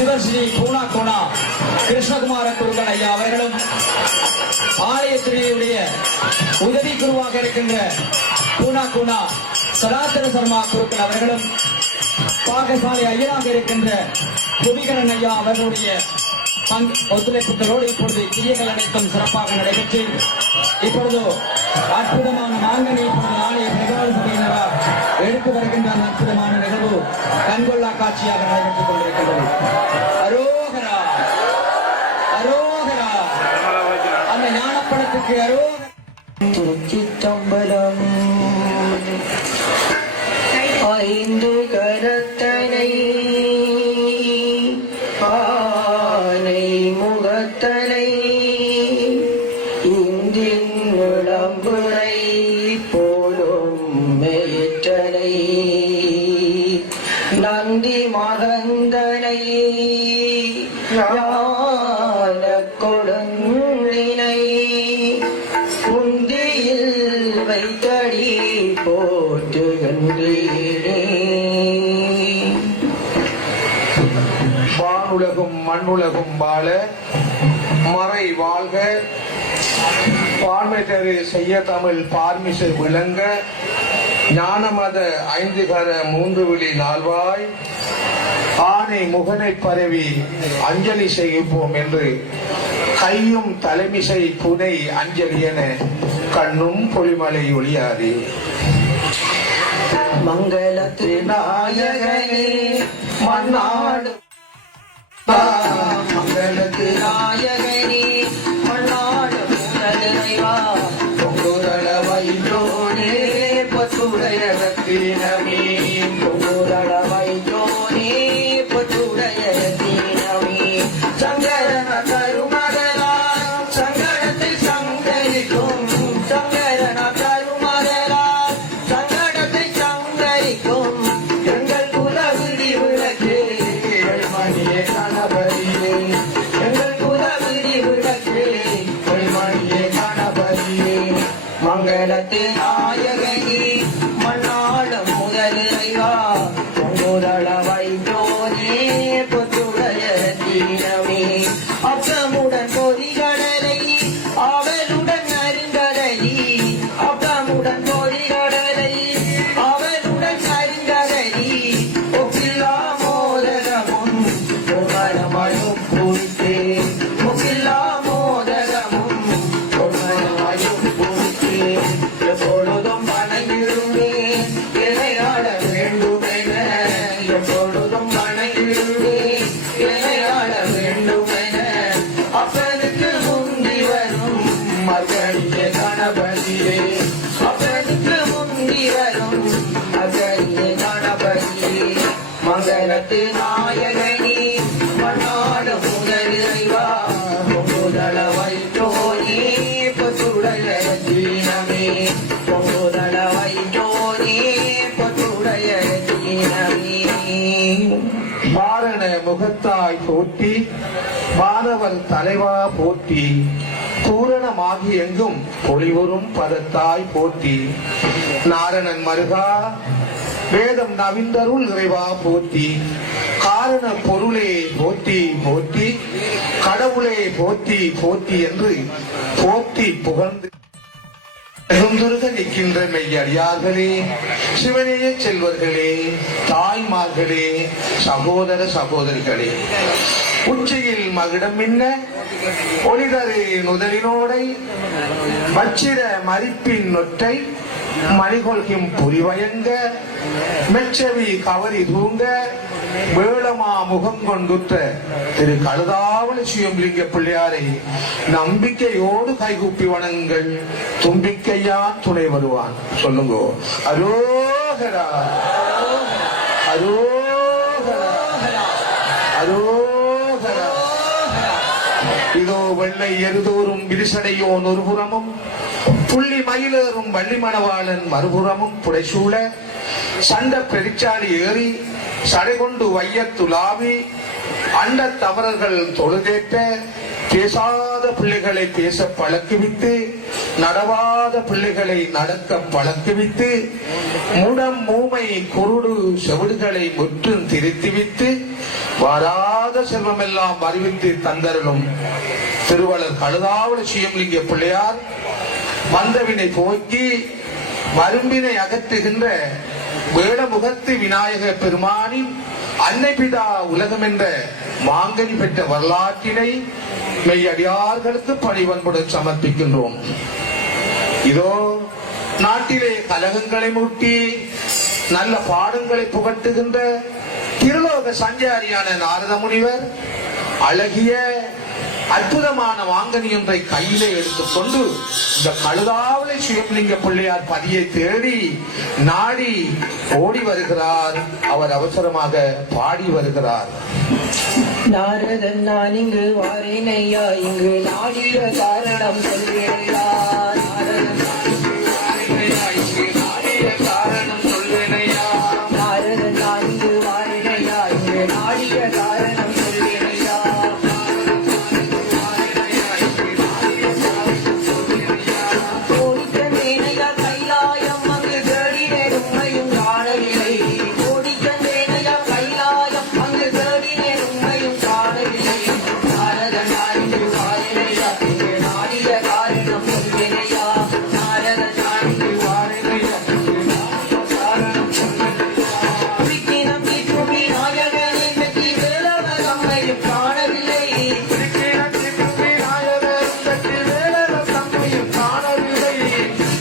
சிவஸ்ரீ பூனா கோணா கிருஷ்ணகுமார குருக்கள் ஐயா அவர்களும் ஆலயத்தினுடைய உதவி குருவாக இருக்கின்ற பூனா கோணா சராசர சர்மா குருக்கள் அவர்களும் பாகசாலை ஐயனாக இருக்கின்ற புவிகரன் ஐயா அவர்களுடைய ஒத்துழைப்புகளோடு இப்பொழுது கிரியைகள் அனைத்தும் சிறப்பாக நடைபெற்று இப்பொழுது அற்புதமான மாங்கனி நாளைய பிரகார சபையினரால் எடுத்து வருகின்ற அற்புதமான நிகழ்வு கண்கொள்ளா காட்சியாக நடைபெற்றுக் கொண்டிருக்கின்றது. அரோகரா அரோகரா அந்த ஞானப்படத்துக்கு அரோகரா. திருச்சிற்றம்பலம். ஐந்து கரத்தனை ஆனை முகத்தனை இந்தின் விளம்புரை போலும் மேற்றனை நந்தி மகந்தனை ஞான கொடுங்கினை குந்தியில் வைத்தடி போற்றுகின்றேனே. வானுலகும் மண்ணுலகும் வாழ மறை வாழ்க பான்மைத்தரு செய்ய தமிழ் பார்மிசை விளங்க ஞானமத ஐந்து கர மூன்று விழி நால்வாய் ஆனை முகனை பரவி அஞ்சலி செய்வோம் என்று கையும் தலைமிசை புனை அஞ்சலி என கண்ணும் பொலிமலை ஒளியாதே. மங்களத்து நாயகனே மன்னாடு மங்களத்து நாயகனே மன்னாடு முதலைவா பொங்குரள வைத்தோனே பத்துடைய ரத்தினமே பொங்குரள வைத்தோனே பத்துடைய ரத்தினமே சங்கரன கருமகலா சங்கடத்தை சங்கரிக்கும் சங்கரன கருமகலா சங்கடத்தை சங்கரிக்கும் எங்கள் குலவிடி விளக்கே மணியே கணபதியே எங்கள் குலவிடி விளக்கே மணியே கணபதியே மங்களத்து நாயகனே மன்னாட முதலைவா பொங்குதள வைத்தோனே பொத்துடைய தீனமே அப்பமுடன் பொறிகடலை அவளுடன் அருங்கடலி அப்பமுடன் பொறிகடலை அவளுடன் அருங்கடலி ஒப்பில்லா மோதகமும் பொன்மனமயும் பூத்தே ஒப்பில்லா மோதகமும் பொன்மனமயும் பூத்தே எப்பொழுதும் வணங்கிடுவேன் இணையாட வேண்டுமென எப்பொழுதும் வணங்கிடுவேன் இணையாட வேண்டுமென அப்பனுக்கு முந்தி வரும் மகனிய கணபதியே அப்பனுக்கு முந்தி வரும் மகனிய கணபதியே மங்களத்து நாயகனே மன்னாடு முதலிறைவா பொங்குதள வைத்தோனே பத்துடைய தீனமே பொங்குதள வைத்தோனே பத்துடைய தீனமே. மாரண முகத்தாய் போற்றி மாணவர் தலைவா போற்றி பூரணமாகி எங்கும் பொலிவரும் பதத்தாய் போற்றி நாரணன் மருகா வேதம் நவிந்தருள் இறைவா போற்றி காரண பொருளே போற்றி போற்றி கடவுளே போற்றி போற்றி என்று போற்றி புகழ்ந்து பெருந்துருக நிற்கின்ற மெய்யடியார்களே சிவனேய செல்வர்களே தாய்மார்களே சகோதர சகோதரிகளே உச்சியில் மகிடம் மின்ன ஒளிதரு நுதலினோடை வச்சிர மரிப்பின் நொற்றை மணிகொள்கும் புரிவயங்க மெச்சவி கவரி தூங்க வேளமா முகம் கொண்டுற்ற திரு கழுதாவளி சுயம்பலிங்க பிள்ளையாரை நம்பிக்கையோடு கைகூப்பி வணங்கள் தும்பிக்கையா துணை வருவான். சொல்லுங்க அரோகரா அரோகரா அரோகரா. இதோ வெள்ளை எருதோறும் விரிசடையோன் ஒரு புறமும் புள்ளி மயிலேறும் வள்ளி மணவாளன் மறுபுறமும் புடைசூழ சண்ட பெருச்சாலி ஏறி சடை கொண்டு வையத்துலாவி அண்ட தவறர்கள் தொழுதேற்ற பேசாத பிள்ளைகளை பேச பழக்குவித்து நடவாத பிள்ளைகளை நடக்க பழக்குவித்து முடம் மூமை குருடு செவிடுகளை முற்றும் திருத்திவித்து வாராத இல்லாத செல்வமெல்லாம் அறிவித்து தந்தருளும் திருவள்ளுவர் கழுதாவளி சியம்லிங்க பிள்ளையார் வந்தவினை போக்கி மரும்பினை அகற்றுகின்ற வேடமுகத்து விநாயக பெருமானின் அன்னை பிதா உலகம் என்ற மாங்கனி பெற்ற வரலாற்றினை மெய்யடியார்களுக்கு பணிவன்புடன் சமர்ப்பிக்கின்றோம். இதோ நாட்டிலே கலகங்களை மூட்டி நல்ல பாடங்களை புகட்டுகின்ற திருலோக சஞ்சாரியான நாரத முனிவர் அழகிய அற்புதமான வாங்கனி ஒன்றை கையிலே எடுத்துக்கொண்டு இந்த கழுதாவளை சிவலிங்க பிள்ளையார் பதியை தேடி நாடி ஓடி வருகிறார். அவர் அவசரமாக பாடி வருகிறார். நாரதன் நான் இங்கு வாரேன் ஐயா, இங்கு நாடிய காரணம் சொல்வேனையா. நாரதன் நான் இங்கு வாரேன் ஐயா, இங்கு நாடிய காரணம் சொல்வேனையா. நாரதன் நான் இங்கு வாரேன் ஐயா, இங்கு நாடிய காரணம் சொல்வேனையா. கோடிக்கண்டேனையா கைலாயம், அங்கு தேடினேன் உண்மையும் காணவில்லை. கோடிக்கண்டேனையா கைலாயம், அங்கு தேடினேன் உண்மையும் காணவில்லை. நாரதன் நான் இங்கு வாரேன் ஐயா, இங்கு நாடிய காரணம் சொல்வேனையா. நாரதன் நான் இங்கு வாரேன் ஐயா, இங்கு நாடிய காரணம் சொல்வேனையா. விக்கினம் தீர்க்கும் விநாயகனை பற்றி வேலவர் தம்மையும் காணவில்லை. விக்கினம் தீர்க்கும் விநாயகனை பற்றி வேலவர் தம்மையும் காணவில்லை.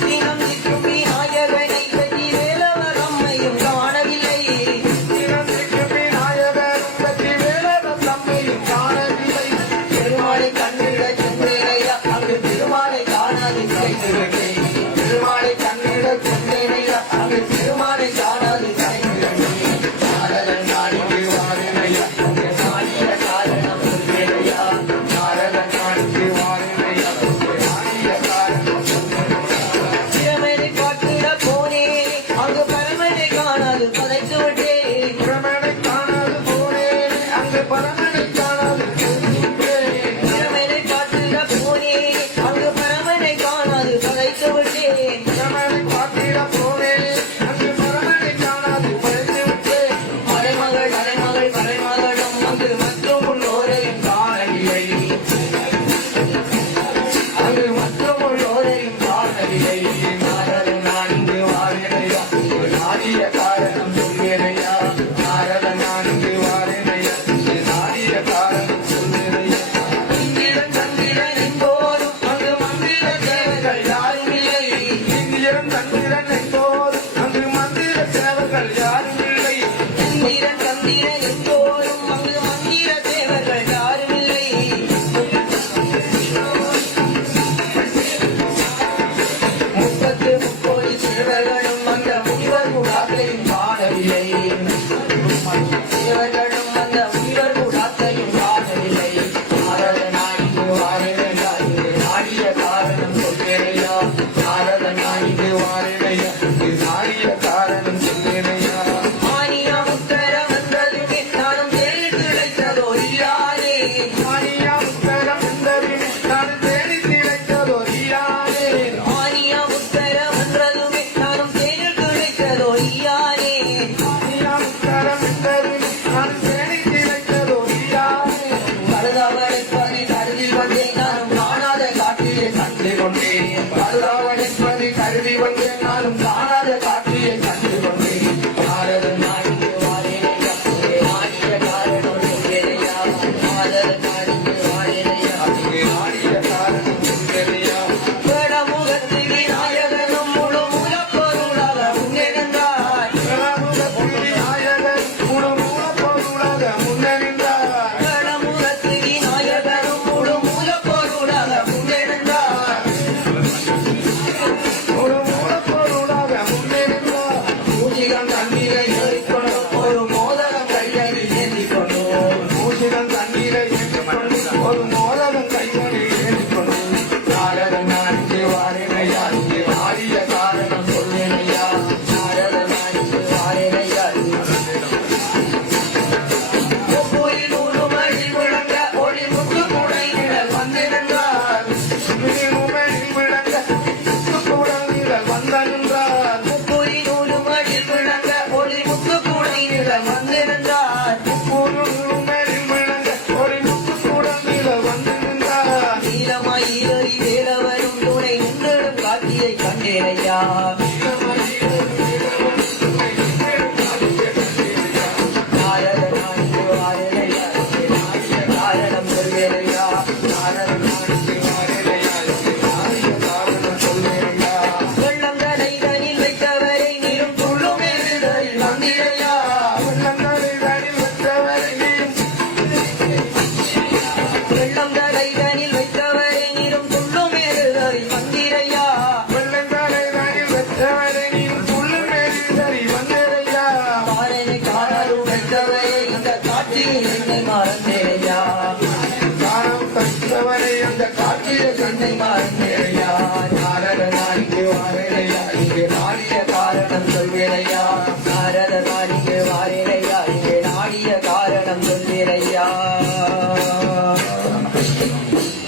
விக்கினம் தீர்க்கும் விநாயகனை பற்றி வேலவர் தம்மையும் காணவில்லை. விக்கினம் தீர்க்கும் விநாயகனை பற்றி வேலவர் தம்மையும் காணவில்லை. பெருமாளை கண்டிட சென்றேனையா, அங்கு திருமாலை காணாது கிடைக்கிறேன். பெருமாளை கண்டிட சென்றேனையா, அங்கு திருமாலை காணாது கிடைக்கிறேன். நாரதன் நான் இங்கு வாரேன் ஐயா, இங்கு நாடிய காரணம் சொல்வேனையா. நாரதன் நான் இங்கு வாரேன் ஐயா, இங்கு நாடிய காரணம் சொல்வேனையா. பிரமனை பார்த்திட போனேன், அங்கு பரமனை காணாது பதைத்து விட்டேன். பிரமனை காணாது போனேன், அங்கு பரமனை காணாது பதைத்து விட்டேன். பிரமனை பார்த்திட போனேன், அங்கு பரமனை காணாது பதைத்து விட்டேன். பிரமனை பார்த்திட போனேன், அங்கு பரமனை காணாது பதைத்து விட்டேன். மறைமகள் மறைமகள் மறைமகளும் அங்கு மற்றும் உள்ளோரையும் காணவில்லை. அங்கு மற்றும் உள்ளோரையும் காணவில்லை. நாரதன் நான் இங்கு வாரேன் ஐயா, இங்கு நாடிய காரணம் சொல்வேனையா. நாரதன் நான் இங்கு வாரேன் ஐயா, இங்கு நாடிய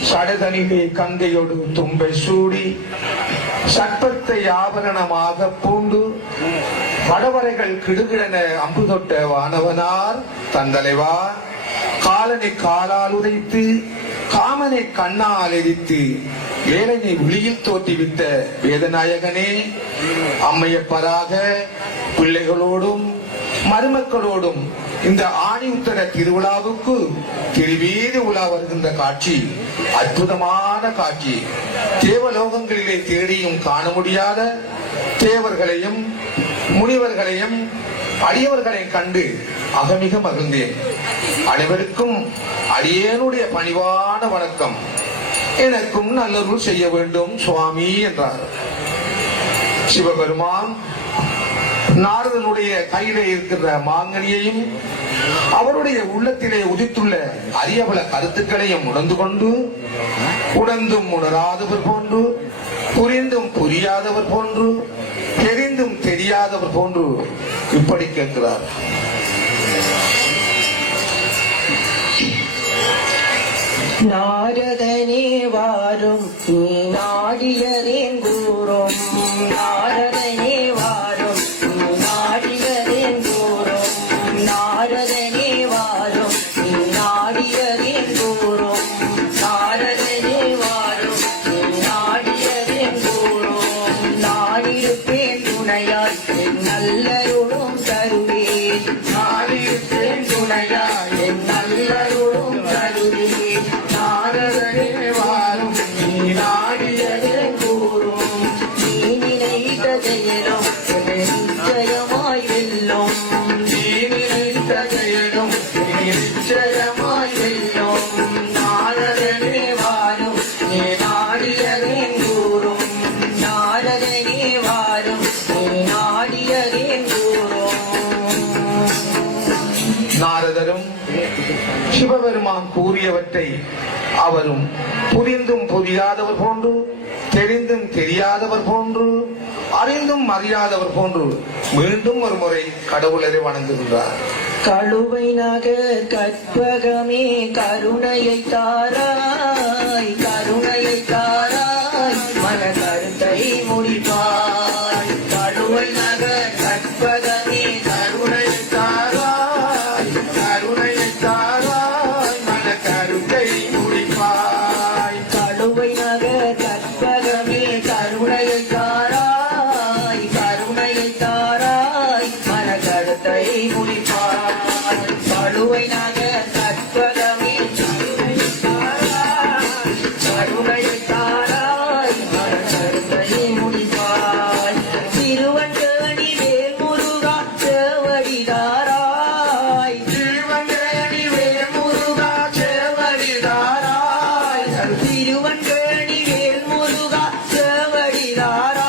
சடதனிலே கங்கையோடு தும்பை சூடி சர்ப்பத்தை ஆபரணமாக பூண்டு வடவரைகள் கிடுகிடன அம்பு தொட்ட வானவனார் தந்தலைவா காலனை காலால் உதைத்து காமனை கண்ணால் எரித்து வேலனை விழியில் தோற்றிவிட்ட வேதநாயகனே அம்மையப்பராக பிள்ளைகளோடும் மருமக்களோடும் இந்த ஆணி உத்தர திருவிழாவுக்கு திருவீதி உலா வருகின்ற காட்சி அற்புதமான காட்சி. தேவலோகங்களிலே தேடியும் காண முடியாத தேவர்களையும் முனிவர்களையும் அடியவர்களையும் கண்டு அகமிக மகிழ்ந்தேன். அனைவருக்கும் அடியேனுடைய பணிவான வணக்கம். எனக்கும் நல்லருள் செய்ய வேண்டும் சுவாமி என்றார். சிவபெருமான் நாரதனுடைய கையிலே இருக்கிற மாங்கனியையும் அவருடைய உள்ளத்திலே உதித்துள்ள அரிய பல கருத்துக்களையும் உணர்ந்து கொண்டு உணர்ந்தும் உணராதவர் போன்று புரிந்தும் புரியாதவர் போன்று தெரிந்தும் தெரியாதவர் போன்று இப்படி கேட்கிறார். நாரதனே வாரும் நீ நாடியதேன் கூறும், நாரதனே வாரும் நீ நாடியதேன் கூறும், நாரதனே வாரும் நீ நாடியதேன் கூறும், நாரதனே வாரும் நீ நாடியதேன் கூறும், நாடிருப்பேன் துணையாய் என் நல்லருளும் தருவேன், நாடிருப்பேன் துணையாய் என் நல்லருளும் தருவேன், நாரதனே வாரும் நீ நாடியதே கூறும், நீ நினைத்த செயலும் நிச்சயமாய் வெல்லும், நீ நினைத்த செயலும் நிச்சயமாய் வெல்லும், நாரதனே வாரும் நீ நாடியதே கூறும், நாரதனே வாரும் நீ நாடியதே கூறும். நாரதரும் சிவபெருமான் கூறியவற்றை அவரும் புரிந்தும் புரியாதவர் போன்று தெரிந்தும் தெரியாதவர் போன்று அறிந்தும் அறியாதவர் போன்று மீண்டும் ஒரு முறை கடவுளரை வணங்குகின்றார். கழுவை நகர் கற்பகமே கருணையை தாராய், கருணையை தாராய் மன கருத்தை முடிப்பாய், கழுவை நகர் கற்பகமே கருணையை தாராய், கருணையை தாராய் மன கருத்தை முடிப்பாய், கழுவை நகர் கற்பகமே கருணையை தாராய், கருணையை தாராய் மன கருத்தை முடிப்பாய், கழுவை நகர் கற்பகமே கருணையை தாராய் மன கருத்தை முடிப்பாய், திருவண்டேணி வேல் முருகா சேவடிதாராய், திருவண்டேணி வேல் முருகா சேவடிதாராய், திருவண்டேணி வேல் முருகா சேவடிதாராய்,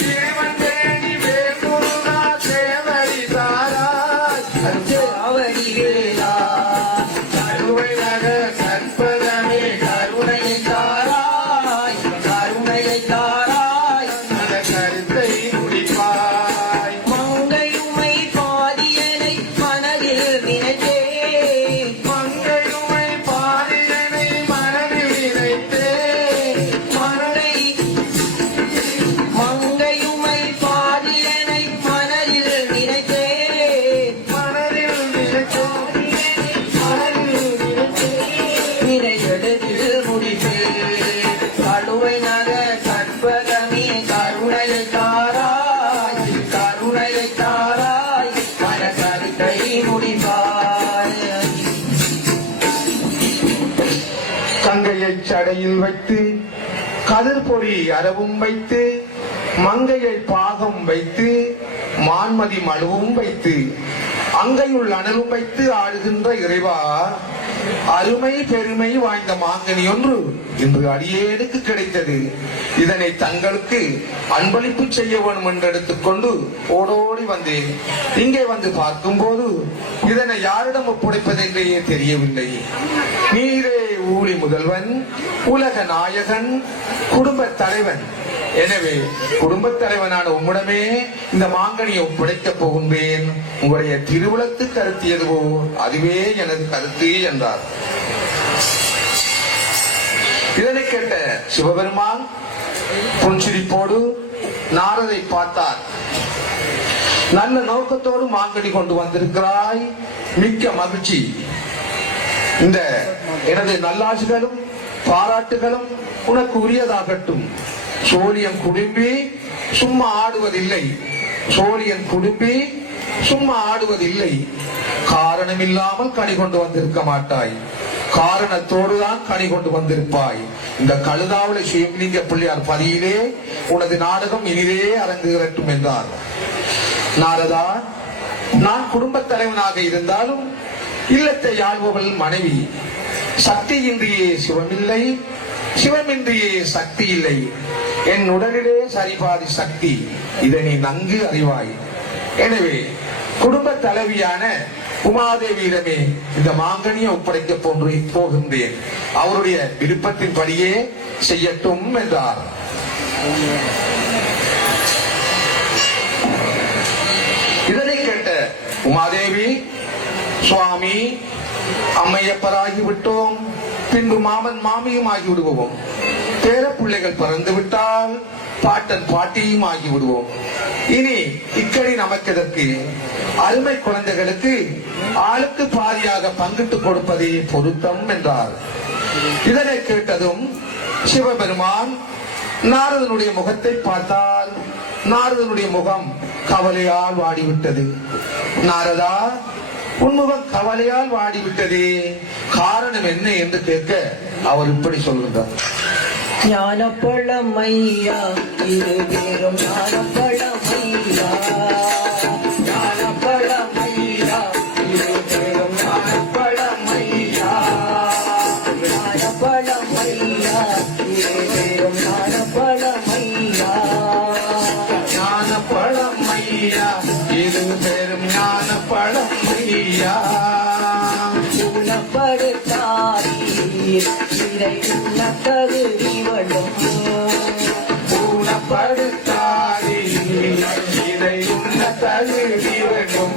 திருவண்டேணி வேல் முருகா சேவடிதாராய், சேவடி வேலா கருவை நகர் கற்பகமே கருணையை தாராய், கருணையை தாராய் மன கருத்தை முடிப்பாய், மங்கையுமை பாதியனை மனதில் நினைத்தேன், மங்கையுமை பாதியனை மனதில் நினைத்தேன், மங்கையுமை பாதியனை மனதில் நினைத்தேன், மனதில் நினைத்தேன், மனதில் நினைத்தேன், நினைவெடுத்தில் முடிப்பேன், கழுவை நகர் கற்பகமே கருணையை தாராய், கருணையை தாராய் மன கருத்தை முடிப்பாய். கங்கையை சடையில் வைத்து கதிர்பொறி அரவும் வைத்து மங்கையை பாகம் வைத்து மான்மதி மழுவும் வைத்து அங்கையுள் அனலும் வைத்து ஆடுகின்ற இறைவா, அருமை பெருமை வாய்ந்த மாங்கனி ஒன்று இன்று அடியேனுக்கு கிடைத்தது. இதனை தங்களுக்கு அன்பளிப்பு செய்ய வேண்டும் என்று எடுத்துக்கொண்டு ஓடோடி வந்தேன். இங்கே வந்து பார்க்கும் போது இதனை யாரிடம் ஒப்படைப்பதென்றே தெரியவில்லை. நீரே ஊழி முதல்வன், உலக நாயகன், குடும்ப தலைவன். எனவே குடும்பத் தலைவனான உம்மிடமே இந்த மாங்கனியை ஒப்படைக்கப் போகின்றேன். உங்களுடைய திருவுளத்து கருத்து எதுவோ அதுவே எனது கருத்து என்றார். இதனை கேட்ட சிவபெருமான் புன்சிரிப்போடு நாரதை பார்த்தார். நல்ல நோக்கத்தோடு மாங்கனி கொண்டு வந்திருக்கிறாய், மிக்க மகிழ்ச்சி. இந்த எனது நல்லாசிகளும் பாராட்டுகளும் உனக்கு உரியதாகட்டும். சோழியன் குடும்பி சும்மா ஆடுவதில்லை, சோழியன் குடும்பி சும்மா ஆடுவதில்லை. காரணமில்லாமல் கனி கொண்டு வந்திருக்க மாட்டாய், காரணத்தோடுதான் கனி கொண்டு வந்திருப்பாய். இந்த கழுதாவளை சிவலிங்க பிள்ளையார் பதியிலே உனது நாடகம் இனிதே அரங்குகிறட்டும் என்றார். நாரதா, நான் குடும்பத் தலைவனாக இருந்தாலும் இல்லத்தை ஆள்பவள் மனைவி. சக்தியின்றியே சிவமில்லை, சிவமின்றியே சக்தி இல்லை. என் உடலிலே சரிபாதி சக்தி, இதை நீ நன்கு அறிவாய். எனவே குடும்ப தலைவியான உமாதேவியிடமே இந்த மாங்கனியை ஒப்படைக்க போகின்றேன். அவருடைய விருப்பத்தின்படியே செய்யட்டும் என்றார். இதனை கேட்ட உமாதேவி, சுவாமி, அம்மையப்பராகி விட்டோம், பின்பு மாமன் மாமியும் ஆகிவிடுவோம். பேர பிள்ளைகள் பிறந்து விட்டால் பாட்டன் பாட்டியும் ஆகிவிடுவோம். இனி இக்கடி நமக்கு எதற்கு? அருமை குழந்தைகளுக்கு ஆளுக்கு பாதியாக பங்கிட்டு கொடுப்பதே பொருத்தம் என்றார். இதனை கேட்டதும் சிவபெருமான் நாரதனுடைய முகத்தை பார்த்தார். நாரதனுடைய முகம் கவலையால் வாடிவிட்டது. நாரதா, உன்முகம் கவலையால் வாடிவிட்டதே, காரணம் என்ன என்று கேட்க அவர் இப்படி சொல்கின்றார். ஞானப்பழம் ஐயா, இது வெறும் ஞானப்பழம் ஐயா, ஞானப்பழம் ஐயா, இது வெறும் ஞானப்பழம் ஐயா, ஞானப்பழம் ஐயா, இது வெறும் ஞானப்பழம் ஐயா, ஞானப்பழம் ஐயா, இது வெறும் ஞானப்பழம் ஐயா. ஊனப்படுத்தாதீர், இதை உனக்கருவி வடும், ஊனப்படுத்தாதீர், இதை உனக்கருவி வடும்.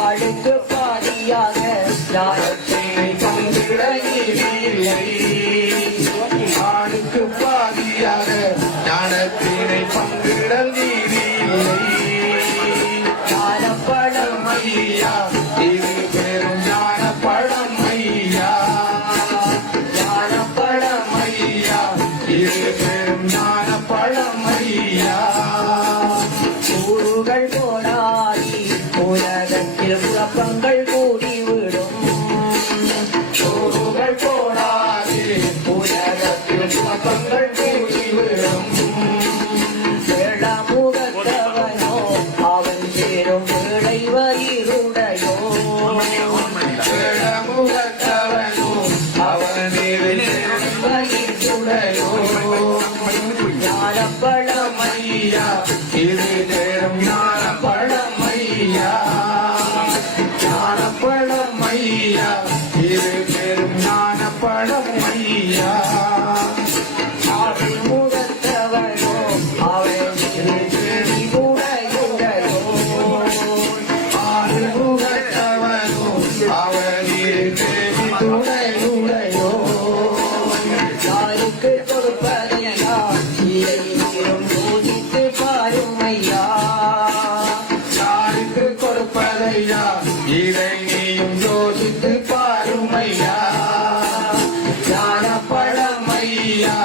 ஆளுக்கு பாதியாக ஞானத்தினை பங்கிட இல்லை, ஆளுக்கு பாதியாக ஞானத்தினை பங்கிடல் நீதியில்லை. ஞானப்பழம் ஐயா, இது பெரும் ஞானப்பழம் ஐயா, ஞானப்பழம் ஐயா, இது பெரும் ஞானப்பழம் ஐயா. கூறுகள் போராடி உலகத்தில் குழப்பங்கள் கூடிவிடும், சோறுகள் போடாது உலகத்தில் குழப்பங்கள் கூடிவிடும். வேளமுகத்தவனோ அவன் சேரும் வேளை வயிறுடையோ, வேடமுகத்தவனோ அவனில் வயிற்றுடையோ. ஞானப்பழம் ஐயா, இது பெரும் ஞானப்பழம் ஐயா, ஞானப்பழம் ஐயா, இது பெரும் ஞானப்பழம் ஐயா. முகத்தவனோ அவன் உடையுடையோ, ஆறுமுகத்தவனோ அவனில் தேவி துணையுடையோ. யாருக்கு கொடுப்பதையா இதை நீரும் யோசித்து பாரும் ஐயா, யாருக்கு கொடுப்பதையா இதை நீயும் யோசித்து பாருமையா. ஞானப்பழம் ஐயா,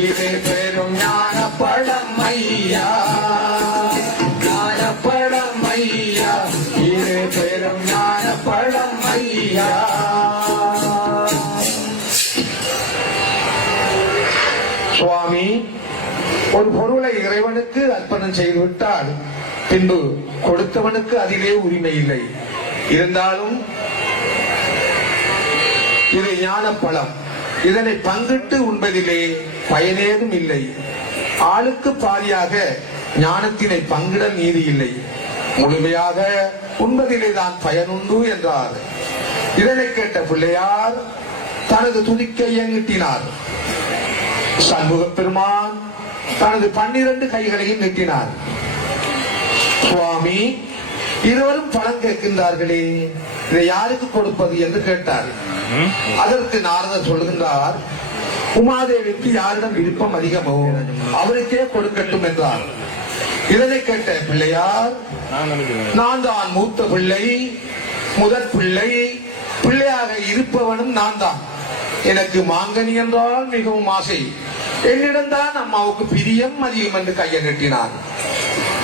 இது பெரும் ஞானப்பழம் ஐயா, ஞானப்பழம் ஐயா, இது பெரும் ஞானப்பழம் ஐயா. சுவாமி, ஒரு பொருளை இறைவனுக்கு அர்ப்பணம் செய்துவிட்டால் பின்பு கொடுத்தவனுக்கு அதிலே உரிமை இல்லை. இருந்தாலும் இது ஞானப்பழம், இதனை பங்கிட்டு உண்பதிலே பயனேதும் இல்லை. ஆளுக்கு பாதியாக ஞானத்தினை பங்கிடல் நீதி இல்லை, முழுமையாக உண்பதிலே தான் பயனுண்டு என்றார். இதனை கேட்ட பிள்ளையார் தனது துதிக்கையை நீட்டினார். சண்முக பெருமான் தனது 12 கைகளையும் நீட்டினார். சுவாமி, இருவரும் பணம் கேட்கின்றார்களே, இதை யாருக்கு கொடுப்பது என்று கேட்டார். அதற்கு நாரதர் சொல்கின்றார், உமாதேவிக்கு யாரிடம் விருப்பம் அதிகமோ அவருக்கே கொடுக்கட்டும் என்றார். இதனை கேட்ட பிள்ளையார், நான் தான் மூத்த பிள்ளை, முதற் பிள்ளை, பிள்ளையாக இருப்பவனும் நான் தான். எனக்கு மாங்கனி என்றால் மிகவும் ஆசை. என்னிடம்தான் அம்மாவுக்கு பிரியம் அதிகம் என்று கையை நீட்டினார்.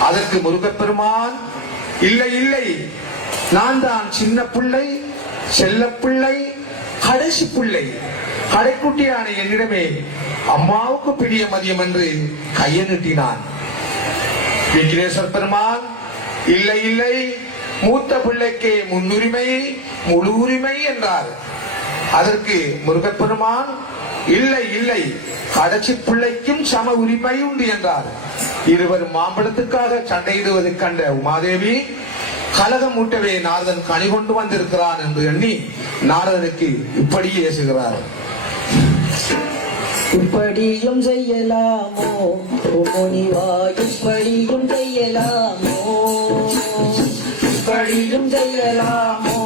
அதற்கு முருகப்பெருமான், இல்லை இல்லை, நான் தான் சின்ன பிள்ளை, செல்ல பிள்ளை, கடைசி பிள்ளை, கடைக்குட்டியான என்னிடமே அம்மாவுக்கு பிரியம் அதிகம் என்று கையை நீட்டினான். விக்னேஸ்வர பெருமான், இல்லை இல்லை, மூத்த பிள்ளைக்கு முன்னுரிமை, முழு உரிமை என்றார். அதற்கு முருகப்பெருமான், இல்லை இல்லை, கடைசி பிள்ளைக்கும் சம உரிமை உண்டு என்றார். இருவர் மாம்பழத்துக்காக சண்டையிடுவதை கண்ட உமாதேவி, கலகம் மூட்டவே நாரதன் கனி கொண்டு வந்திருக்கிறான் என்று எண்ணி நாரதனுக்கு இப்படி ஏசுகிறார். இப்படியும் செய்யலாமோ முனிவா, இப்படியும் செய்யலாமோ, இப்படியும் செய்யலாமோ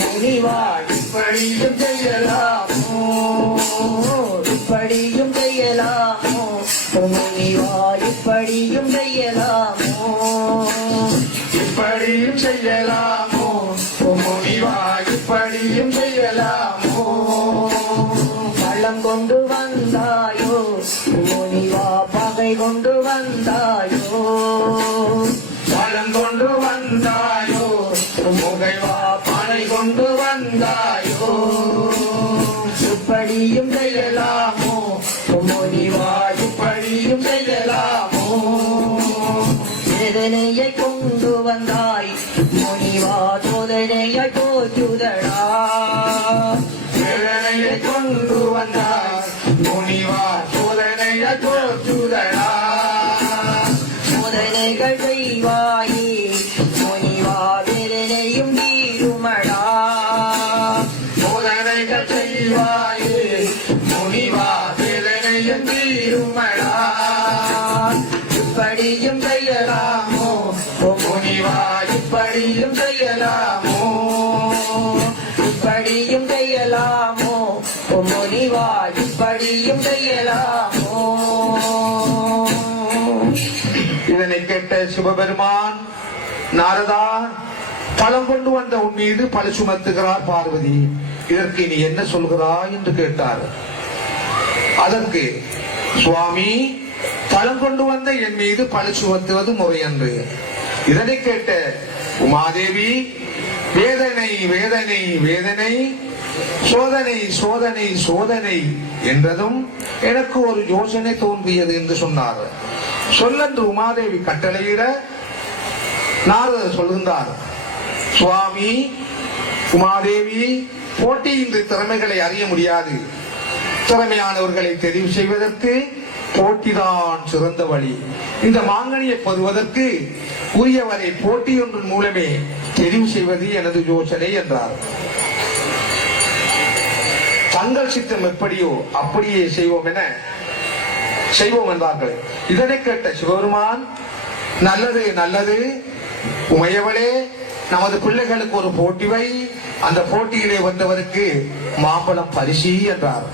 முனிவா, இப்படியும் செய்யலாமோ, இப்படியும் செய்யலாமோ முனிவா, இப்படியும் செய்யலாமோ, இப்படியும் செய்யலாமோ முனிவா, இப்படியும் செய்யலாமோ. பழம் கொண்டு வந்தாயோ முனிவா, பகை கொண்டு வந்தாயோ, பழம் கொண்டு வந்தாயோ முகைவா, பனை கொண்டு வந்தாயோ. இப்படியும் செய்யலாமோ முனிவா, இப்படியும் செய்யலாமோ. வேதனையை கொண்டு வந்தாய் முனிவா, சோதனையை போற்றுதடா, வேதனையை கொண்டு வந்தாய் முனிவா, சோதனையை போற்றுதடா. சோதனைகள் செய்வாயே முனிவா, வேதனையும் தீருமடா, சோதனைகள் செய்வாயே முனிவா, வேதனையும் தீருமடா. இப்படியும் செய்யலாமோ முனிவா, இப்படியும் செய்யலாமோ. இப்படியும் செய்யலாமோ முனிவா, இப்படியும் செய்யலாமோ. இதனை கேட்ட சிவபெருமான், நாரதா, பழம் கொண்டு வந்த உன் மீது பழி சுமத்துகிறார் பார்வதி, இதற்கு நீ என்ன சொல்கிறாய் என்று கேட்டார். அதற்கு சுவாமி, பழம் கொண்டு வந்த என் மீது பழி சுமத்துவது முறையன்று. இதனை கேட்ட உமாதேவி, வேதனை வேதனை வேதனை, சோதனை சோதனை சோதனை என்றதும் எனக்கு ஒரு யோசனை தோன்றியது என்று சொன்னார். சொல்லென்று உமாதேவி கட்டளையிட நாரதர் சொல்கின்றார், சுவாமி, உமாதேவி, போட்டியின்றி திறமைகளை அறிய முடியாது. திறமையானவர்களை தெரிவு செய்வதற்கு போட்டிதான் சிறந்த வழி. இந்த மாங்கனியை பெறுவதற்கு உரியவரை போட்டியொன்றின் மூலமே தெரிவு செய்வது எனது யோசனை என்றார். தங்கள் சித்தம் எப்படியோ அப்படியே செய்வோம் என்றார்கள். இதனை கேட்ட சிவபெருமான், நல்லது நல்லது, உமையவளே, நமது பிள்ளைகளுக்கு ஒரு போட்டி வை, அந்த போட்டியிலே வந்தவருக்கு மாம்பழம் பரிசி என்றார்.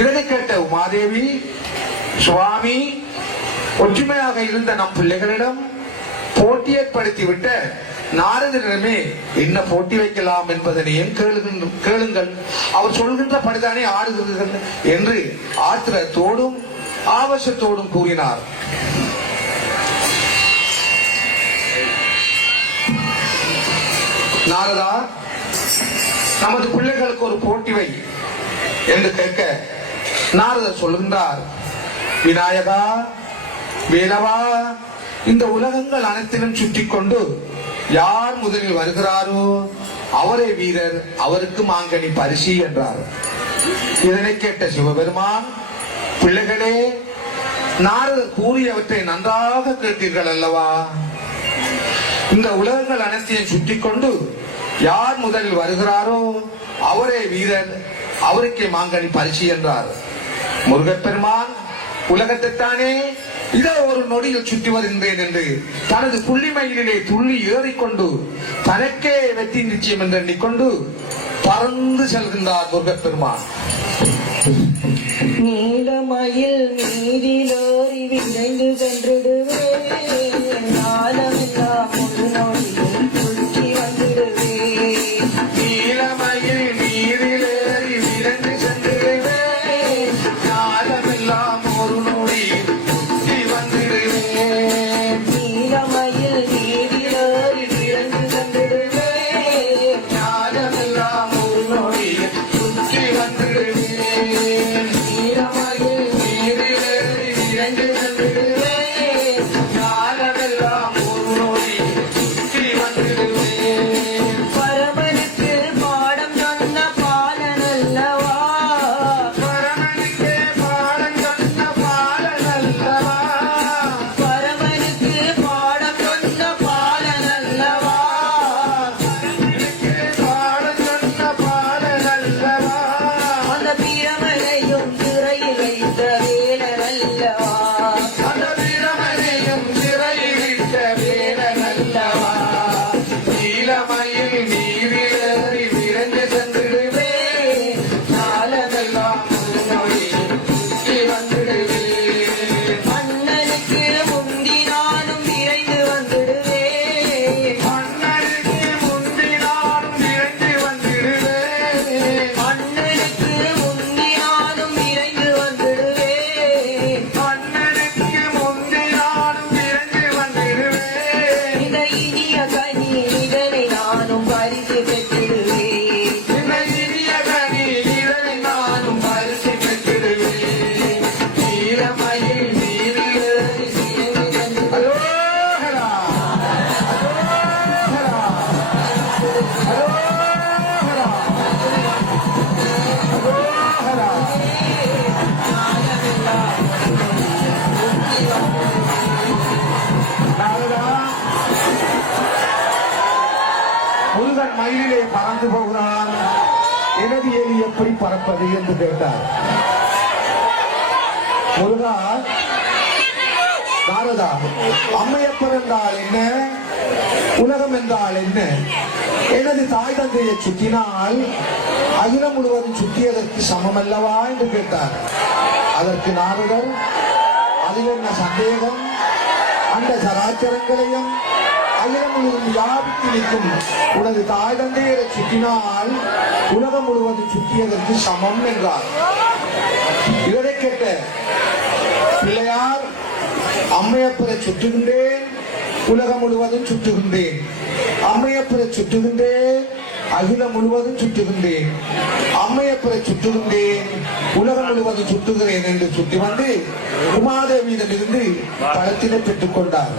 இதனை கேட்ட உமாதேவி, சுவாமி, ஒற்றுமையாக இருந்த நம் பிள்ளைகளிடம் போட்டி ஏற்படுத்திவிட்ட நாரதரிடமே என்ன போட்டி வைக்கலாம் என்பதனையும் கேளுங்கள், அவர் சொல்கின்ற படிதானே ஆடுகிறீர்கள் என்று ஆத்திரத்தோடும் ஆவேசத்தோடும் கூறினார். நாரதா, நமது பிள்ளைகளுக்கு ஒரு போட்டி வை என்று கேட்க நாரதர் சொல்கின்றார், விநாயகா, வேலவா, இந்த உலகங்கள் அனைத்திலும் சுற்றி கொண்டு யார் முதலில் வருகிறாரோ அவரே வீரர், அவருக்கு மாங்கனி பரிசி என்றார். இதனை கேட்ட சிவபெருமான், பிள்ளைகளே, நாரதர் கூறியவற்றை நன்றாக கேட்டீர்கள் அல்லவா? இந்த உலகங்கள் அனைத்தையும் சுற்றி கொண்டு யார் முதலில் வருகிறாரோ அவரே வீரர், அவருக்கே மாங்கனி பரிசி என்றார். முருகப்பெருமான், உலகத்தைத்தானே இதோ ஒரு நொடியில் சுற்றி வருகின்றேன் என்று தனது புள்ளிமயிலே துள்ளி ஏறிக்கொண்டு தனக்கே வெற்றி நிச்சயம் என்று எண்ணிக்கொண்டு பறந்து செல்கின்றார் முருகப்பெருமான். நீலமயில் மீதிலோரி விரைந்து சென்றிடுவேன் நாளமெல்லாம் ஒரு நொடியில் சுற்றி வந்துடுவேன் நீலமயில் நீரிலேறி விரைந்து சென்றிடுவேன் ஞானமெல்லாம் ஒரு நொடி சுற்றி வந்திடுவேன் நீலமயில் மீதிலோரி விரைந்து சென்றிடுவேன் ஞானமெல்லாம் ஒரு நொடி சுற்றி வந்திடுவேன் நீலமயில் நீரிலேறி விரைந்து சென்றிடுவேன் ஞானமெல்லாம் ஒரு நொடி சுற்றி வந்திடுவேன் பரமனுக்கு பாடம் சொன்ன பாலன் அல்லவா பரமனுக்கே பாடம் சொன்ன பாலன் அல்லவா பரமனுக்கு பாடம் சொன்ன பாலன் அல்லவா பரமனுக்கே பாடம் சொன்ன பாலன் அல்லவா அந்த பிரமனையும் சிறையில் வைத்த வேலன் அல்லவா அந்த வீரமனையும் சிறையிலிட்ட வீரன் அல்லவா நீலமயில் நீரிலேறி விரைந்து சென்றிடுவேன் ஞானமெல்லாம் ஒரு நொடி சுற்றி வந்திடுவேன் அண்ணனுக்கு முந்தி நானும் விரைந்து வந்துடுவேன் மன்னனுக்கு முந்தி நானும் விரைந்து வந்திடுவேன் அண்ணனுக்கு முந்தி நானும் விரைந்து வந்துடுவேன் மன்னனுக்கு முந்தி நானும் விரைந்து வந்திடுவேன் இந்த இனிய கனி இதனை நானும் பரிசு பெற்றிடுவேன் இந்த இனிய கனி இதனை நானும் பரிசு பெற்றிடுவேன் நீலமயில் நீரிலேறி விரைந்து வந்துடுவேன் அலோகரா அலோகரா அலோகரா அலோகரா நாரதா, முருகன் மயிலிலே பறந்து போகிறான் எனது எலி எப்படி பறப்பது என்று கேட்டார் முருகா நாரதா அம்மையப்பர் என்றால் என்ன உலகம் என்றால் என்ன எனது தாய் தந்தையை சுற்றினால் அகிலம் முழுவதும் சுற்றியதற்கு சமமல்லவா என்று கேட்டார் அதற்கு நாரதர் அதில் என்ன சந்தேகம் அந்த சராச்சரங்களையும் அகிலம் முழுவதும் வியாபித்து நிற்கும் உனது தாய் தந்தையரை சுற்றினால் உலகம் முழுவதும் சுற்றியதற்கு சமம் என்றார் இதனை கேட்ட பிள்ளையார் அம்மையப்பரை சுற்றுகின்றேன் உலகம் முழுவதும் சுற்றுகின்றேன் அம்மையப்பரை சுற்றுகின்றேன் அகிலம் முழுவதும் சுற்றுகின்றேன் அம்மையப்பரை சுற்றுகின்றேன் உலகம் முழுவதும் சுற்றுகிறேன் என்று சுற்றி வந்து உமாதேவியிடமிருந்து பழத்தினை பெற்றுக் கொண்டார்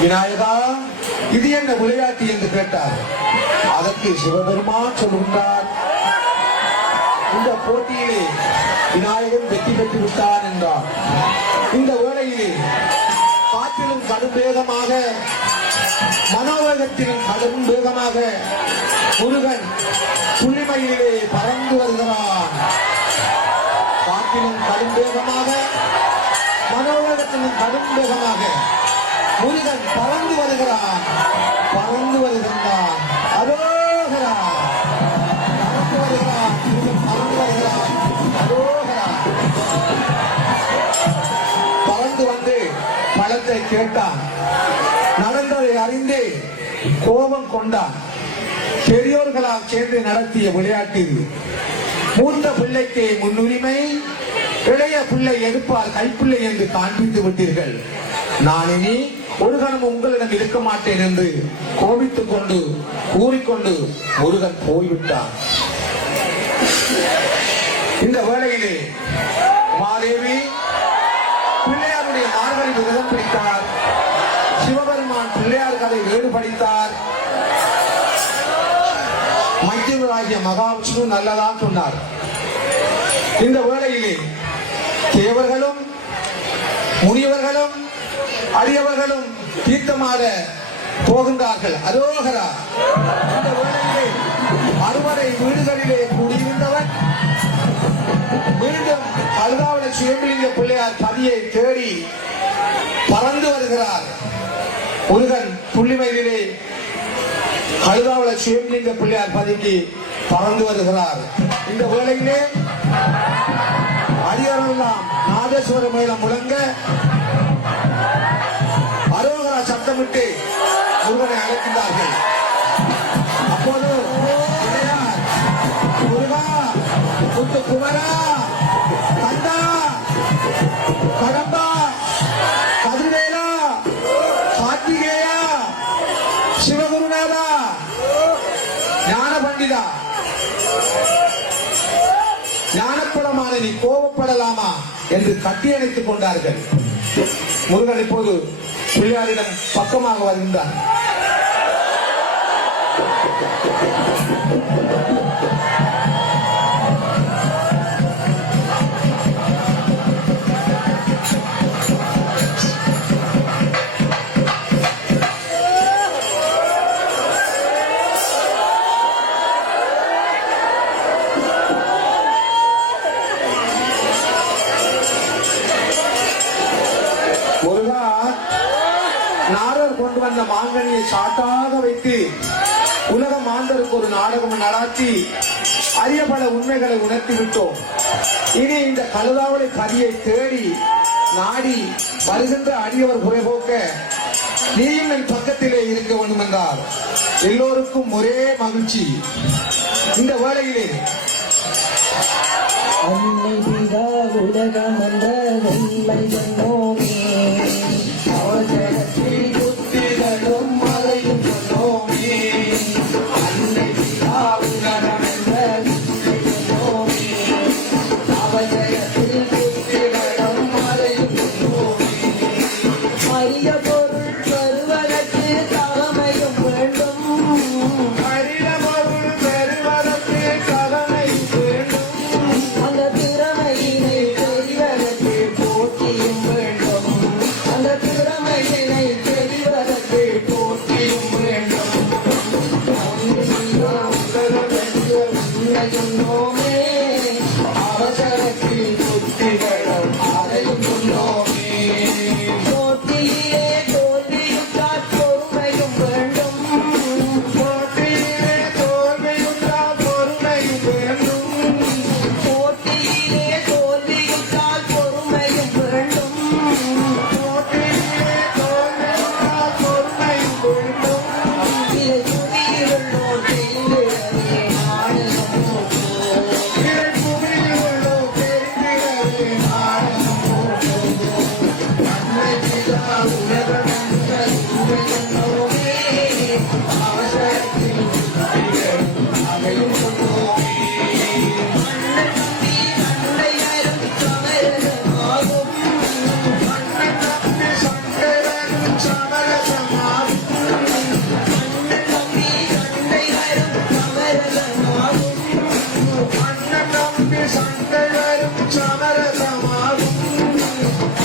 விநாயகா இது என்ன விளையாட்டு என்று கேட்டார் அதற்கு சிவபெருமான் சொல்கின்றார் இந்த போட்டியிலே விநாயகன் வெற்றி பெற்று விட்டான் என்றார் இந்த வேளையிலே காற்றிலும் கடும் வேகமாக மனோவேகத்திலும் கடும் வேகமாக முருகன் புள்ளிமயிலே பறந்து வருகிறான் காற்றிலும் கடும் வேகமாக மனோவேகத்திலும் கடும் வேகமாக முருகன் பறந்து வருகிறான் பறந்து வருகின்றான் அரோகரா பறந்து வருகிறான் முருகன் பறந்து வருகிறான் அரோகரா பறந்து வந்து பழத்தை கேட்டான் நடந்ததை அறிந்து கோபம் கொண்டான் பெரியோர்களால் சேர்ந்து நடத்திய விளையாட்டு இது. மூத்த பிள்ளைக்கு முன்னுரிமை இளைய பிள்ளை எடுப்பால் கைப்பிள்ளை என்று காண்பித்து விட்டீர்கள் நான் இனி ஒரு கணம் உங்களிடம் இருக்க மாட்டேன் என்று கோபித்துக் கொண்டு கூறிக்கொண்டு முருகன் போய்விட்டான் இந்த வேளையிலே மாதேவி பிள்ளையாருடைய மார்கழி விரதம் பிடித்தார் சிவபெருமான் பிள்ளையார் கதை வேடு படித்தார் மைத்தியராகிய மகாவிஷ்ணு நல்லதான் சொன்னார் இந்த வேளையிலே தேவர்களும் முனிவர்களும் அடியவர்களும் தீர்த்தமாட போகின்றார்கள் அரோகரா இந்த வேளையிலே அறுவடை வீடுகளிலே கூடியிருந்தவன் மீண்டும் அழுதாவளை சுயம்பிலிங்க பிள்ளையார் பதியை தேடி பறந்து வருகிறார் முருகன் புள்ளிமயிலே அழுதாவள சிவலிங்க பிள்ளையார் பதிக்கு பறந்து வருகிறார் இந்த வேளையிலே அடியாரெல்லாம் நாதேஸ்வர மேளம் முழங்க அரோகரா சத்தமிட்டு முருகனை அழைக்கின்றார்கள். அப்போது பிள்ளையார், முருகா, முத்து குமரா, கந்தா, கடம்பா, கதிர்வேலா, கார்த்திகேயா, சிவகுருநாதா, ஞான பண்டிதா, ஞானப்படமான நீ கோபப்படலாமா என்று கட்டியணைத்துக் கொண்டார்கள். முருகன் இப்போது பிள்ளையாரிடம் பக்கமாக வருகின்றார். முருகா, நாரர் கொண்டு வந்த மாங்கனியை சாட்டாக வைத்து உலக மாந்தருக்கு ஒரு நாடகம் நடாத்தி அரிய பல உண்மைகளை உணர்த்தி விட்டோம். இனி இந்த கழுதாவளி கரியை தேடி நாடி வருகின்ற அடியவர் குறைபோக்க நீயும் என் பக்கத்திலே இருக்க வேண்டும் என்றார். எல்லோருக்கும் ஒரே மகிழ்ச்சி. இந்த வேளையிலே அன்னை பிதா உலகம் என்ற வெள்ளை சொன்னோமே, அவசரத்தில் புத்திகளும் மறையும் சொன்னோமே. அன்னை பிதா உலகம் என்ற வெள்ளை சொன்னோமே, அவசரத்தில் புத்திகளும் மறையும் சொன்னோமே. அரிய பொருள் பெறுவதற்கு தலைமையும் வேண்டும், அரிய பொருள் பெறுவதற்கு கடமை வேண்டும். அந்த திறமையினை தெரிவதற்கு போட்டியும் வேண்டும், அந்த திறமையினை தெரிவதற்கு போட்டியும் வேண்டும். உண்மையுன்னோமே, அவசரத்தில் புத்திகளும் அதையும் சொன்னோமே. போட்டியிலே தோல்வியுற்றால் பொறுமையும் வேண்டும், போட்டியிலே தோல்வியுற்றால் பொறுமையும் வேண்டும். போட்டியிலே தோல்வியுற்றால் பொறுமையும் வேண்டும். போட்டியிலே தோல்வியுற்றால் பொறுமையும் வேண்டும். இதை புதியுள்ளோர் தெரிந்திடவே நாடகம் போட்டோம். இதை புரியுள்ளோர் தெரிந்திடவே நாடகம் போட்டோம். அன்னை பிதா உலகம் என்ற உண்மை சொன்னோமே, அவசரத்தில் புத்திகள் அதையும் சொன்னோமே. அண்ணன் தம்பி சண்டை வரும் சமரசமாகும், அண்ணன் தம்பி சண்டைவரும் சமரசமாகும். அண்ணன் தம்பி சண்டை வரும் சமரசமாகும். அண்ணன் தம்பி சண்டைவரும் சமரசமாகும்.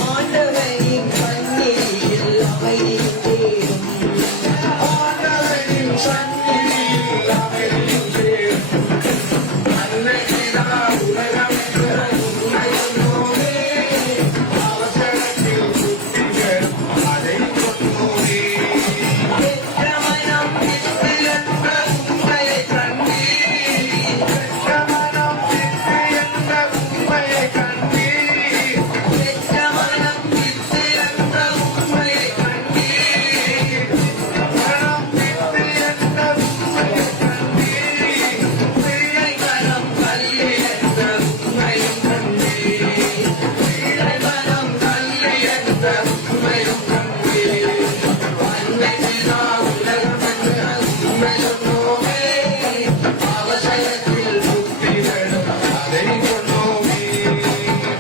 ஆண்டவனின் கண்ணீரில் அமைதியும் தேடும், ஆண்டவனின் சந்நிதியில் அமைதியும் தேடும். அன்னை பிதா உலகம் என்ற உண்மை சொன்னோமே, அவசரத்தில் புத்திகள் அதையும் சொன்னோமே. பெற்ற மனம் விட்டு என்ற உண்மையைக் கண்டீர், பெற்ற மனம் விட்டு என்ற உண்மையைக் கண்டீர். பெற்ற மனம் விட்டு என்ற உண்மையைக் கண்டீர். மனம் விட்டு என்ற உண்மையைக் கண்டீர். பிள்ளை மனம் கல்வி என்ற உண்மையும் கண்டீர், பிள்ளை மனம் கல்வி என்ற உண்மையும் கண்டீர். அன்னை பிதா உலகம் என்ற உண்மை சொன்னோமே, அவசரத்தில் புத்திகளும் அதையும் சொன்னோமே.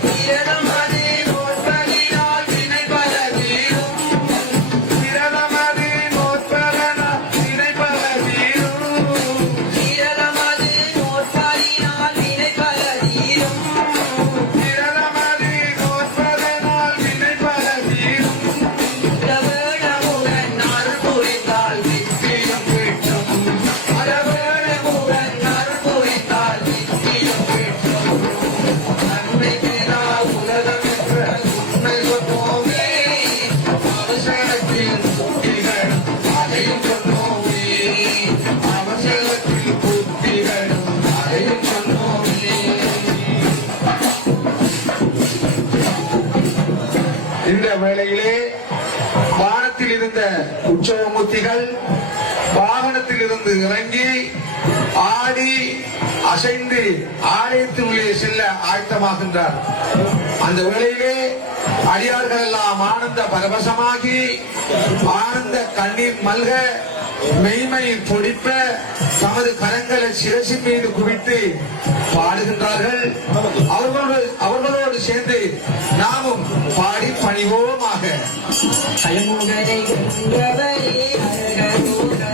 திரளமதி நோட்பதினால் வினைபல வீரும், விரதமதி நோற்பதனால் நினைப்பத வீரும். திரளமதி நோட்பதினால் வினைபல வீரும். விரதமதி நோற்பதனால் நினைப்பத வீரும். பிரவேணமுடன் அருள் புரிந்தால் நித்தியம் கிட்டும், பிரவேணமுடன் அருள் புரிந்தால் நித்தியம் கிட்டும். அன்னை பிதா உலகம் என்ற உண்மை சொன்னோமே, அவசரத்தில் புத்திகள் அதையும் சொன்னோமே. அவசரத்தில் புத்திகள் அதையும் சொன்னோமே. வேளையிலே வானத்தில் இருந்த உற்சவமூர்த்திகள் வாகனத்தில் இருந்து இறங்கி ஆடி அசைந்து ஆலயத்தினுள்ளே செல்ல ஆயத்தமாகின்றார். அந்த வேளையிலே அடியார்கள் எல்லாம் ஆனந்த பரவசமாகி ஆனந்த கண்ணீர் மல்க மெய்மையில் பொடிப்ப தமது கரங்களை சிரசின் மீது குவித்து பாடுகின்றார்கள். அவர்களோடு சேர்ந்து நாமும் பாடி பணிவோமாக. கல்முகரை கண்டவரே அரகரோகரா.